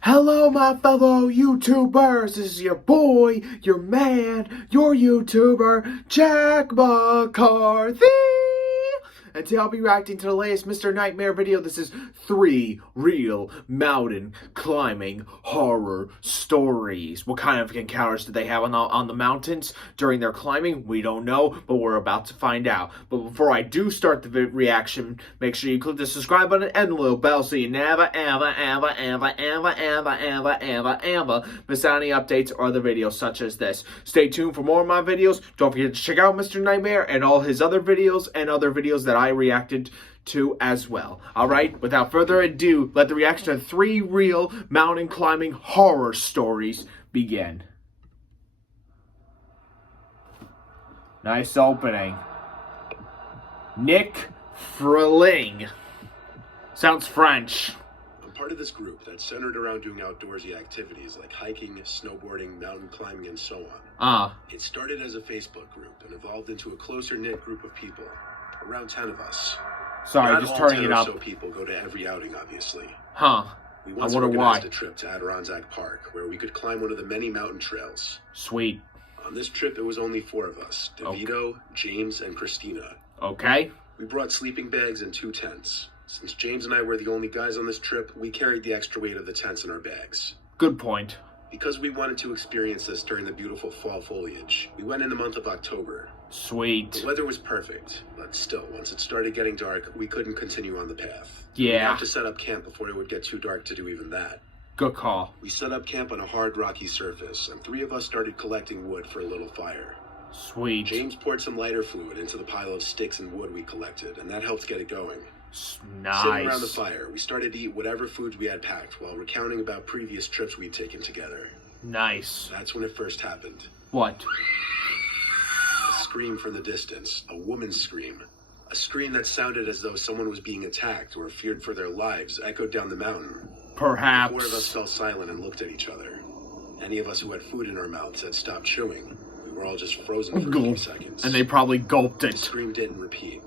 Hello, my fellow YouTubers. This is your boy, your man, your YouTuber, Jack McCarthy. And today I'll be reacting to the latest Mr. Nightmare video. This is 3 real mountain climbing horror stories. What kind of encounters did they have on the mountains during their climbing? We don't know, but we're about to find out. But before I do start the reaction, make sure you click the subscribe button and the little bell so you never, ever miss out any updates or other videos such as this. Stay tuned for more of my videos. Don't forget to check out Mr. Nightmare and all his other videos and other videos that I reacted to as well. Alright, without further ado, let the reaction to 3 real mountain climbing horror stories begin. Nice opening. Nick Freling. Sounds French. I'm part of this group that's centered around doing outdoorsy activities like hiking, snowboarding, mountain climbing, and so on. It started as a Facebook group and evolved into a closer-knit group of people. Around 10 of us. Sorry, Not just all turning 10 it or up. So people go to every outing, obviously. We I once wonder organized why. a trip to Adirondack Park where we could climb one of the many mountain trails. Sweet. On this trip, it was only 4 of us: DeVito, James, and Christina. Okay. We brought sleeping bags and 2 tents. Since James and I were the only guys on this trip, we carried the extra weight of the tents in our bags. Good point. Because we wanted to experience this during the beautiful fall foliage, we went in the month of October. Sweet. The weather was perfect, but still, once it started getting dark, we couldn't continue on the path. Yeah. We had to set up camp before it would get too dark to do even that. Good call. We set up camp on a hard, rocky surface, and 3 of us started collecting wood for a little fire. Sweet. James poured some lighter fluid into the pile of sticks and wood we collected, and that helped get it going. Nice. Sitting around the fire, we started to eat whatever foods we had packed while recounting about previous trips we'd taken together. Nice. That's when it first happened. What? A scream from the distance, a woman's scream. A scream that sounded as though someone was being attacked or feared for their lives echoed down the mountain. Perhaps. The 4 of us fell silent and looked at each other. Any of us who had food in our mouths had stopped chewing. We were all just frozen for a few seconds. And they probably gulped it. The scream didn't repeat.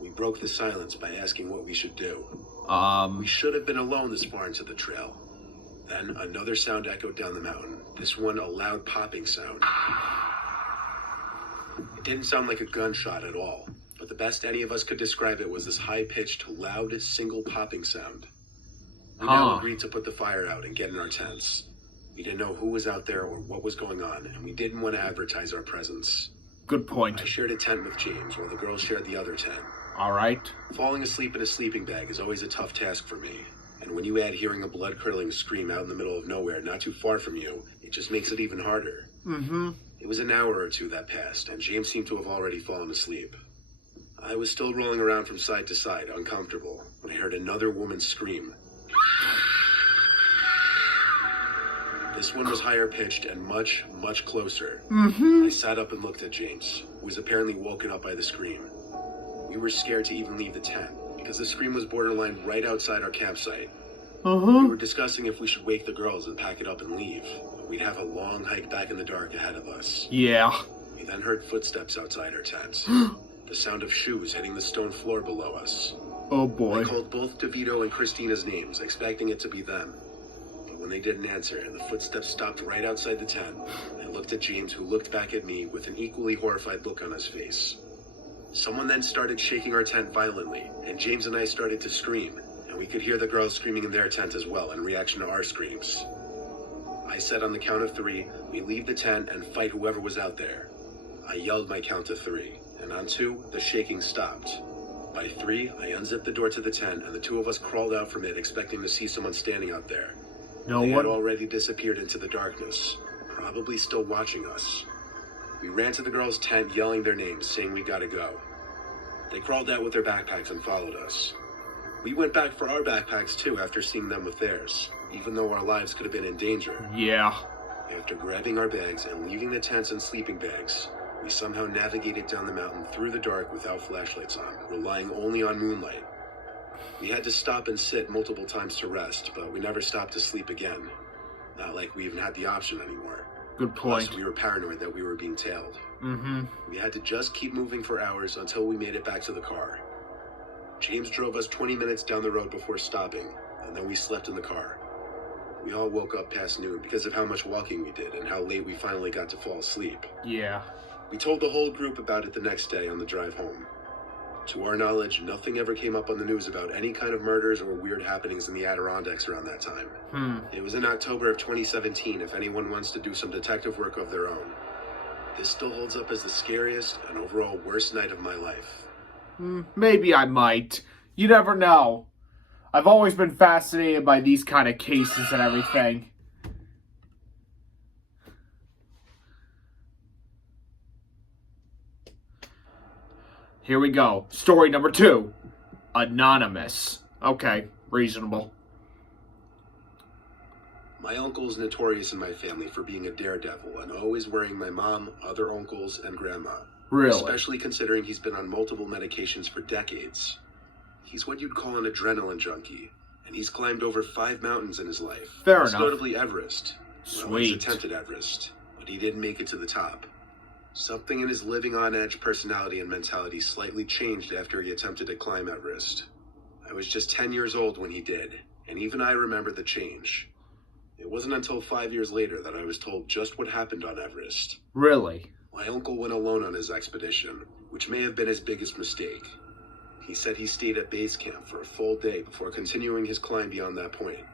We broke the silence by asking what we should do. We should have been alone this far into the trail. Then another sound echoed down the mountain. This one a loud popping sound. It didn't sound like a gunshot at all, but the best any of us could describe it was this high-pitched, loud, single popping sound. We now agreed to put the fire out and get in our tents. We didn't know who was out there or what was going on, and we didn't want to advertise our presence. Good point. I shared a tent with James, while the girls shared the other tent. Alright. Falling asleep in a sleeping bag is always a tough task for me. And when you add hearing a blood-curdling scream out in the middle of nowhere not too far from you, it just makes it even harder. It was an hour or 2 that passed, and James seemed to have already fallen asleep. I was still rolling around from side to side, uncomfortable, when I heard another woman scream. This one was higher pitched and much, much closer. I sat up and looked at James, who was apparently woken up by the scream. We were scared to even leave the tent, because the scream was borderline right outside our campsite. We were discussing if we should wake the girls and pack it up and leave. We'd have a long hike back in the dark ahead of us. Yeah. We then heard footsteps outside our tent. The sound of shoes hitting the stone floor below us. Oh boy. I called both DeVito and Christina's names, expecting it to be them. But when they didn't answer and the footsteps stopped right outside the tent, I looked at James, who looked back at me with an equally horrified look on his face. Someone then started shaking our tent violently, and James and I started to scream, and we could hear the girls screaming in their tent as well in reaction to our screams. I said on the count of 3, we leave the tent and fight whoever was out there. I yelled my count to 3, and on 2, the shaking stopped. By 3, I unzipped the door to the tent, and the 2 of us crawled out from it, expecting to see someone standing out there. They had already disappeared into the darkness, probably still watching us. We ran to the girls' tent, yelling their names, saying we gotta go. They crawled out with their backpacks and followed us. We went back for our backpacks too after seeing them with theirs, even though our lives could have been in danger. Yeah. After grabbing our bags and leaving the tents and sleeping bags, we somehow navigated down the mountain through the dark without flashlights on, relying only on moonlight. We had to stop and sit multiple times to rest, but we never stopped to sleep again. Not like we even had the option anymore. Good point. Plus, we were paranoid that we were being tailed. We had to just keep moving for hours until we made it back to the car. James drove us 20 minutes down the road before stopping, and then we slept in the car. We all woke up past noon because of how much walking we did and how late we finally got to fall asleep. Yeah. We told the whole group about it the next day on the drive home. To our knowledge, nothing ever came up on the news about any kind of murders or weird happenings in the Adirondacks around that time. It was in October of 2017 if anyone wants to do some detective work of their own. This still holds up as the scariest and overall worst night of my life. Maybe I might. You never know. I've always been fascinated by these kind of cases and everything. Here we go. Story number 2. Anonymous. Okay, reasonable. My uncle is notorious in my family for being a daredevil and always worrying my mom, other uncles, and grandma. Really? Especially considering he's been on multiple medications for decades. He's what you'd call an adrenaline junkie, and he's climbed over 5 mountains in his life. Fair most enough. Notably Everest. Sweet. Well, he's attempted Everest, but he didn't make it to the top. Something in his living on edge personality and mentality slightly changed after he attempted to climb Everest. I was just 10 years old when he did, and even I remember the change. It wasn't until 5 years later that I was told just what happened on Everest. Really? My uncle went alone on his expedition, which may have been his biggest mistake. He said he stayed at base camp for a full day before continuing his climb beyond that point.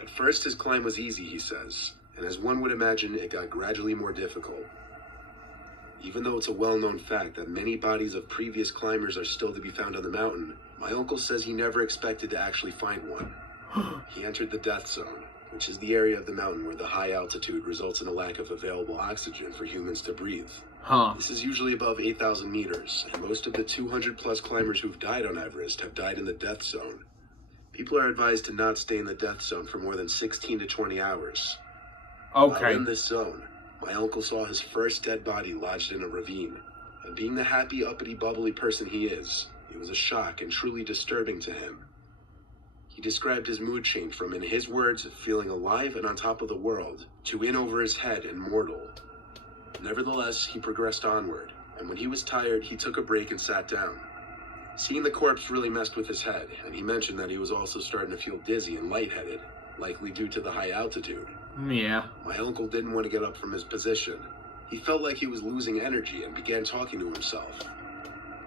At first, his climb was easy, he says, and as one would imagine, it got gradually more difficult. Even though it's a well-known fact that many bodies of previous climbers are still to be found on the mountain, my uncle says he never expected to actually find one. He entered the death zone, which is the area of the mountain where the high altitude results in a lack of available oxygen for humans to breathe. This is usually above 8,000 meters, and most of the 200-plus climbers who've died on Everest have died in the death zone. People are advised to not stay in the death zone for more than 16 to 20 hours. Okay. While in this zone, my uncle saw his first dead body lodged in a ravine, and being the happy, uppity, bubbly person he is, it was a shock and truly disturbing to him. He described his mood change from, in his words, feeling alive and on top of the world, to in over his head and mortal. Nevertheless, he progressed onward, and when he was tired, he took a break and sat down. Seeing the corpse really messed with his head, and he mentioned that he was also starting to feel dizzy and lightheaded, likely due to the high altitude. Yeah. My uncle didn't want to get up from his position. He felt like he was losing energy and began talking to himself.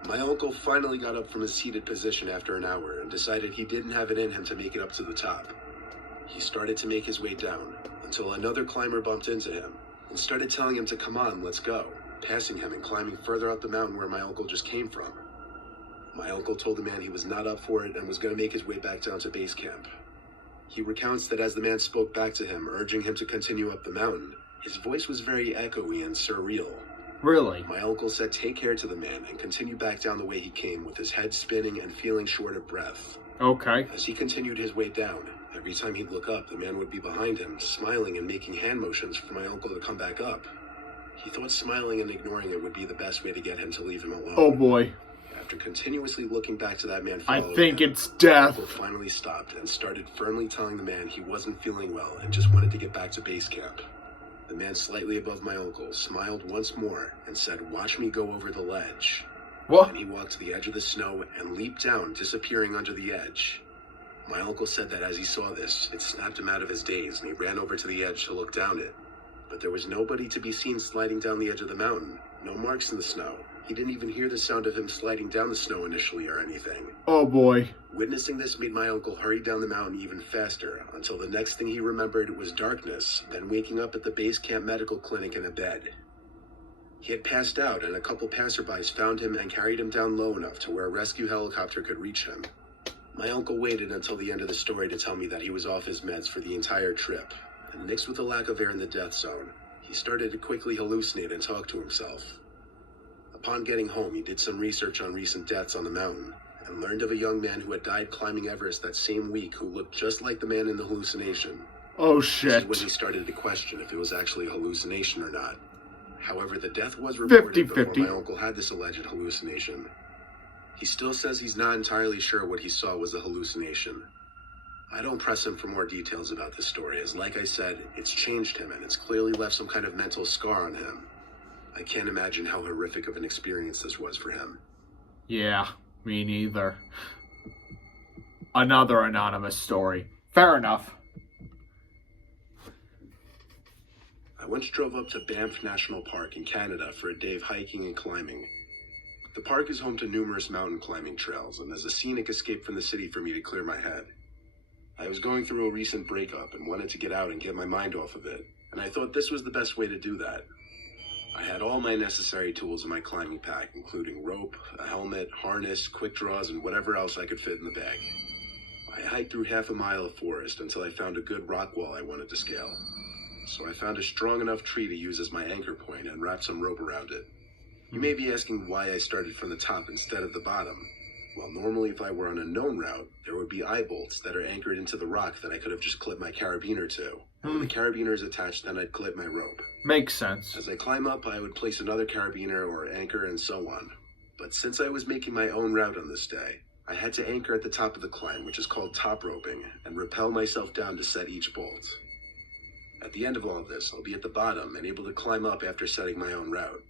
My uncle finally got up from his seated position after an hour and decided he didn't have it in him to make it up to the top. He started to make his way down until another climber bumped into him and started telling him to come on, let's go, passing him and climbing further up the mountain where my uncle just came from. My uncle told the man he was not up for it and was going to make his way back down to base camp. He recounts that as the man spoke back to him, urging him to continue up the mountain, his voice was very echoey and surreal. Really? My uncle said take care to the man and continue back down the way he came with his head spinning and feeling short of breath. Okay. As he continued his way down, every time he'd look up, the man would be behind him, smiling and making hand motions for my uncle to come back up. He thought smiling and ignoring it would be the best way to get him to leave him alone. Oh boy. After continuously looking back to that man I following think him, it's death. Uncle finally stopped and started firmly telling the man he wasn't feeling well and just wanted to get back to base camp. The man slightly above my uncle smiled once more and said, "Watch me go over the ledge." What? And he walked to the edge of the snow and leaped down, disappearing under the edge. My uncle said that as he saw this, it snapped him out of his daze and he ran over to the edge to look down it. But there was nobody to be seen sliding down the edge of the mountain. No marks in the snow. He didn't even hear the sound of him sliding down the snow initially or anything. Oh boy. Witnessing this made my uncle hurry down the mountain even faster, until the next thing he remembered was darkness, then waking up at the base camp medical clinic in a bed. He had passed out, and a couple passerbys found him and carried him down low enough to where a rescue helicopter could reach him. My uncle waited until the end of the story to tell me that he was off his meds for the entire trip, and mixed with the lack of air in the death zone, he started to quickly hallucinate and talk to himself. Upon getting home, he did some research on recent deaths on the mountain, and learned of a young man who had died climbing Everest that same week who looked just like the man in the hallucination. Oh This shit. is when he started to question if it was actually a hallucination or not. However, the death was reported 50-50. before my uncle had this alleged hallucination. He still says he's not entirely sure what he saw was a hallucination. I don't press him for more details about this story, as like I said, it's changed him and it's clearly left some kind of mental scar on him. I can't imagine how horrific of an experience this was for him. Yeah, me neither. Another anonymous story. Fair enough. once drove up to Banff National Park in Canada for a day of hiking and climbing. The park is home to numerous mountain climbing trails and is a scenic escape from the city for me to clear my head. I was going through a recent breakup and wanted to get out and get my mind off of it, and I thought this was the best way to do that. I had all my necessary tools in my climbing pack, including rope, a helmet, harness, quick draws, and whatever else I could fit in the bag. I hiked through half a mile of forest until I found a good rock wall I wanted to scale. So I found a strong enough tree to use as my anchor point and wrapped some rope around it. You may be asking why I started from the top instead of the bottom. Well, normally if I were on a known route, there would be eye bolts that are anchored into the rock that I could have just clipped my carabiner to. And when the carabiner is attached, then I'd clip my rope. Makes sense. As I climb up, I would place another carabiner or anchor and so on. But since I was making my own route on this day, I had to anchor at the top of the climb, which is called top roping, and rappel myself down to set each bolt. At the end of all of this, I'll be at the bottom and able to climb up after setting my own route.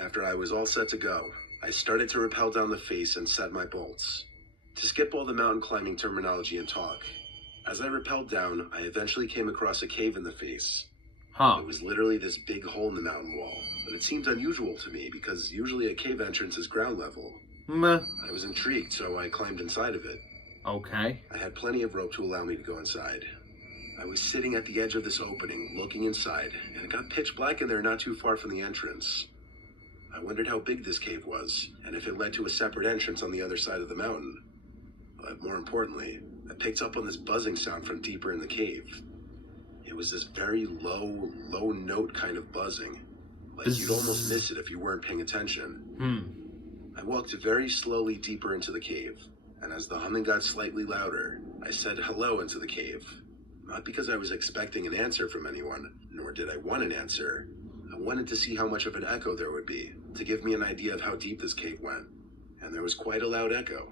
After I was all set to go, I started to rappel down the face and set my bolts. To skip all the mountain climbing terminology and talk, as I rappelled down, I eventually came across a cave in the face. It was literally this big hole in the mountain wall, but it seemed unusual to me because usually a cave entrance is ground level. I was intrigued, so I climbed inside of it. Okay. I had plenty of rope to allow me to go inside. I was sitting at the edge of this opening, looking inside, and it got pitch black in there not too far from the entrance. I wondered how big this cave was, and if it led to a separate entrance on the other side of the mountain. But more importantly, I picked up on this buzzing sound from deeper in the cave. It was this very low note kind of buzzing. Like you'd almost miss it if you weren't paying attention. I walked very slowly deeper into the cave, and as the humming got slightly louder, I said hello into the cave. Not because I was expecting an answer from anyone, nor did I want an answer. I wanted to see how much of an echo there would be, to give me an idea of how deep this cave went. And there was quite a loud echo.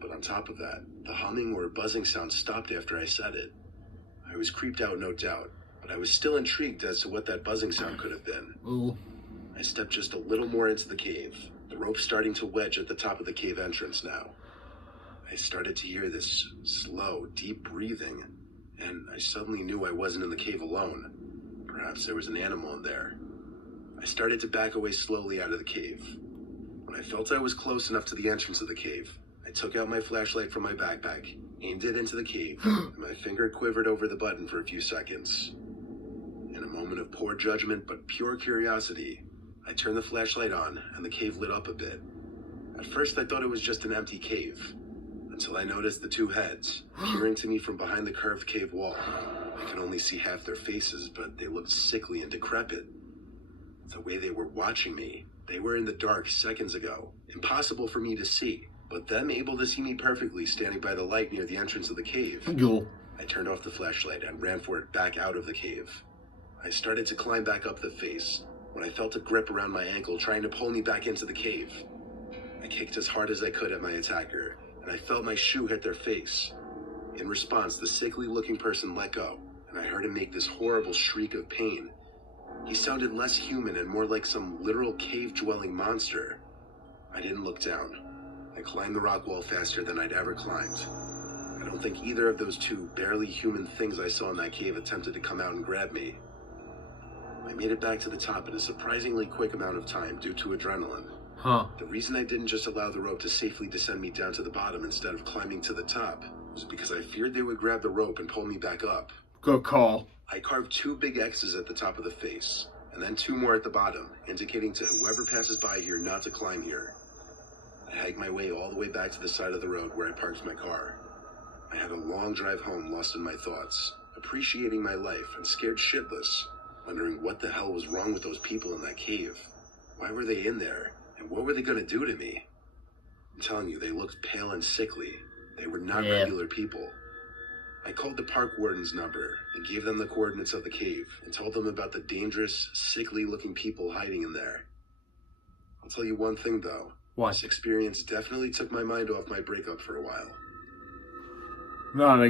But on top of that, the humming or buzzing sound stopped after I said it. I was creeped out, no doubt, but I was still intrigued as to what that buzzing sound could have been. Ooh. I stepped just a little more into the cave, the rope starting to wedge at the top of the cave entrance now. I started to hear this slow, deep breathing, and I suddenly knew I wasn't in the cave alone. Perhaps there was an animal in there. I started to back away slowly out of the cave. When I felt I was close enough to the entrance of the cave, I took out my flashlight from my backpack, aimed it into the cave, and my finger quivered over the button for a few seconds. In a moment of poor judgment but pure curiosity, I turned the flashlight on and the cave lit up a bit. At first I thought it was just an empty cave, until I noticed the two heads peering to me from behind the curved cave wall. I could only see half their faces, but they looked sickly and decrepit. The way they were watching me, they were in the dark seconds ago, impossible for me to see, but them able to see me perfectly standing by the light near the entrance of the cave. I turned off the flashlight and ran for it back out of the cave. I started to climb back up the face when I felt a grip around my ankle trying to pull me back into the cave. I kicked as hard as I could at my attacker, and I felt my shoe hit their face. In response, the sickly-looking person let go, and I heard him make this horrible shriek of pain. He sounded less human and more like some literal cave-dwelling monster. I didn't look down. I climbed the rock wall faster than I'd ever climbed. I don't think either of those two barely human things I saw in that cave attempted to come out and grab me. I made it back to the top in a surprisingly quick amount of time due to adrenaline. The reason I didn't just allow the rope to safely descend me down to the bottom instead of climbing to the top was because I feared they would grab the rope and pull me back up. Good call. I carved 2 big X's at the top of the face, and then 2 more at the bottom, indicating to whoever passes by here not to climb here. I hiked my way all the way back to the side of the road where I parked my car. I had a long drive home lost in my thoughts, appreciating my life and scared shitless, wondering what the hell was wrong with those people in that cave. Why were they in there? And what were they going to do to me? I'm telling you, they looked pale and sickly. They were not regular people. I called the park warden's number and gave them the coordinates of the cave and told them about the dangerous, sickly-looking people hiding in there. I'll tell you one thing, though. What? This experience definitely took my mind off my breakup for a while. Not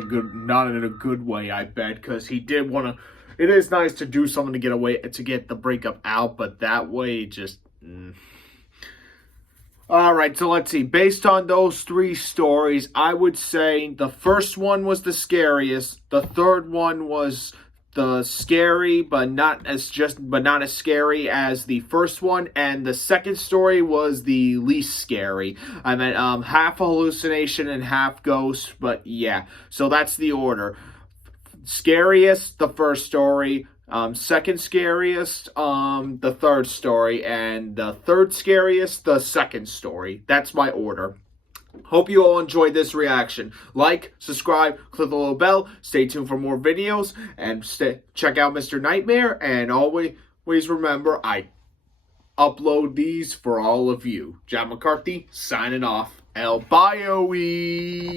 in a good way, I bet, because he did want to. It is nice to do something to get the breakup out, but that way, just. All right, so let's see. Based on those 3 stories, I would say the first one was the scariest. The third one was the scary, but not as scary as the first one, and the second story was the least scary. I meant half hallucination and half ghost, but yeah. So that's the order. Scariest, the first story. Second scariest, the third story, and the third scariest, the second story. That's my order. Hope you all enjoyed this reaction. Like, subscribe, click the little bell, stay tuned for more videos, and check out Mr. Nightmare, and always remember, I upload these for all of you. John McCarthy, signing off. El Bio-y.